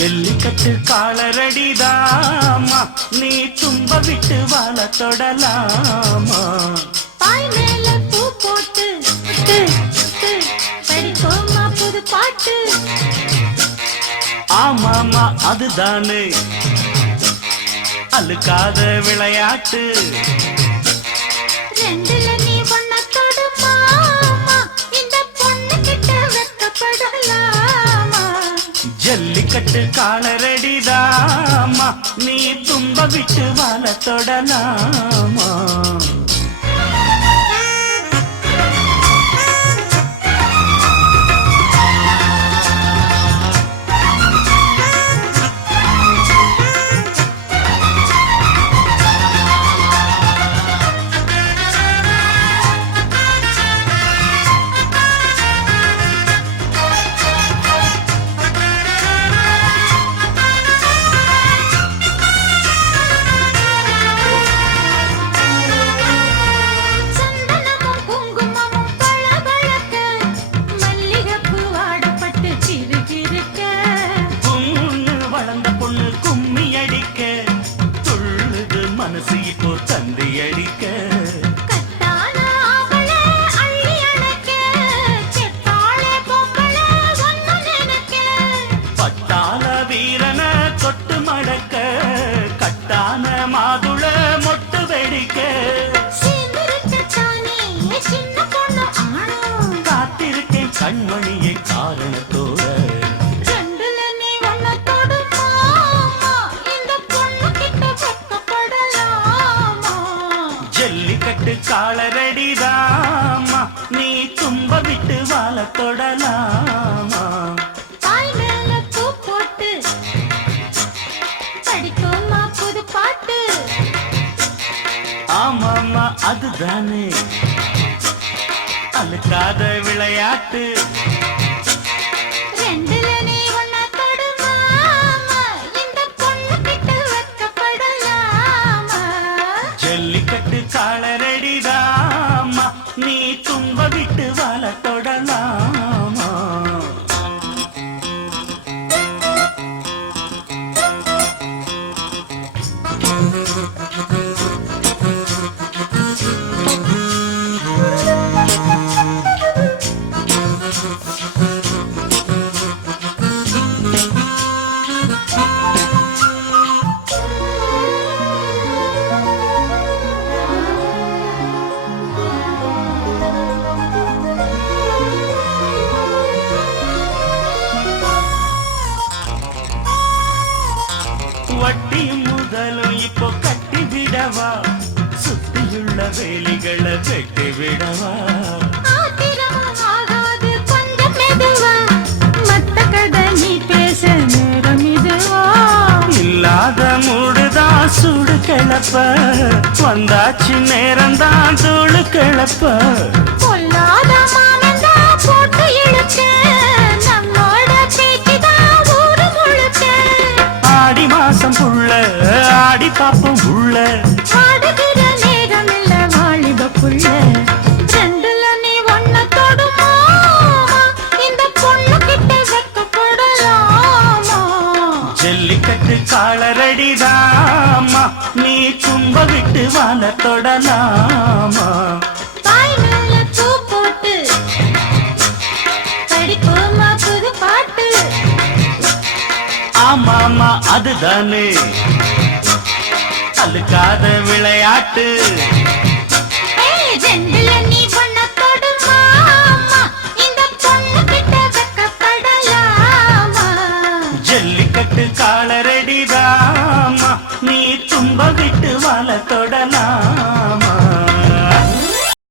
ஜல்லிக்கட்டு காலரடிதாமா, நீ தும்ப விட்டு வாழ தொடலாமா. பாய் மேல பூ போட்டு படிப்போமா புது பாட்டு. ஆமாமா அதுதானே அழுக்காத விளையாட்டு. ரெண்டுல நீ ஒன்ன தொடுமாமா, இந்த பொண்ணு கிட்ட வெக்கப்படலாமா. ஜல்லிக்கட்டு காலரடிதாமா, நீ தும்ப விட்டு வாழ தொடலாமா. மனசு இப்போ தந்தி அடிக்க பட்டாள வீரன தொட்டு மடக்க கட்டான மாதுள மொட்டு வெடிக்க காத்திருக்கேன் கண்மணியை காரணத்தோட. ஜல்லிக்கட்டு காலரடிதாமா, நீ தும்ப விட்டு வாழ தொடலாமா. பாய் மேல பூ போட்டு படிப்போமா புது பாட்டு. ஆமாமா அதுதானே அழுக்காத விளையாட்டு. ரெண்டுல நீ ஒன்ன தொடுமாமா, இந்த பொண்ணு கிட்ட வெக்கப்படலாமா. ஜல்லிக்கட்டு காலரடிதாமா, நீ தும்ப விட்டு வாழ தொடலாமா. வட்டியும் முதலும் இப்போ கட்டி விடவா, சுத்தியுள்ள வேலிகளை வெட்டி விடவா. இல்லாத மூடுதான் சூடு கிளப்ப, வந்தாச்சு நேரம்தான் தூளு கிளப்ப. ஆடி மாசம் புள்ள ஆடி பாப்போம் உள்ள, ஆடுகிற நேரம் இல்ல வாலிப புள்ள. ரெண்டுல நீ ஒன்ன தொடுமாமா, இந்த பொண்ணு கிட்ட வெக்கப்படலாமா. ஜல்லிக்கட்டு காலரடிதாமா, நீ தும்ப விட்டு வாழ தொடலாமா. பாய் மேல பூ போட்டு படிப்போமா புது பாட்டு. ஆமாமா அதுதானே அழுக்காத விளையாட்டு.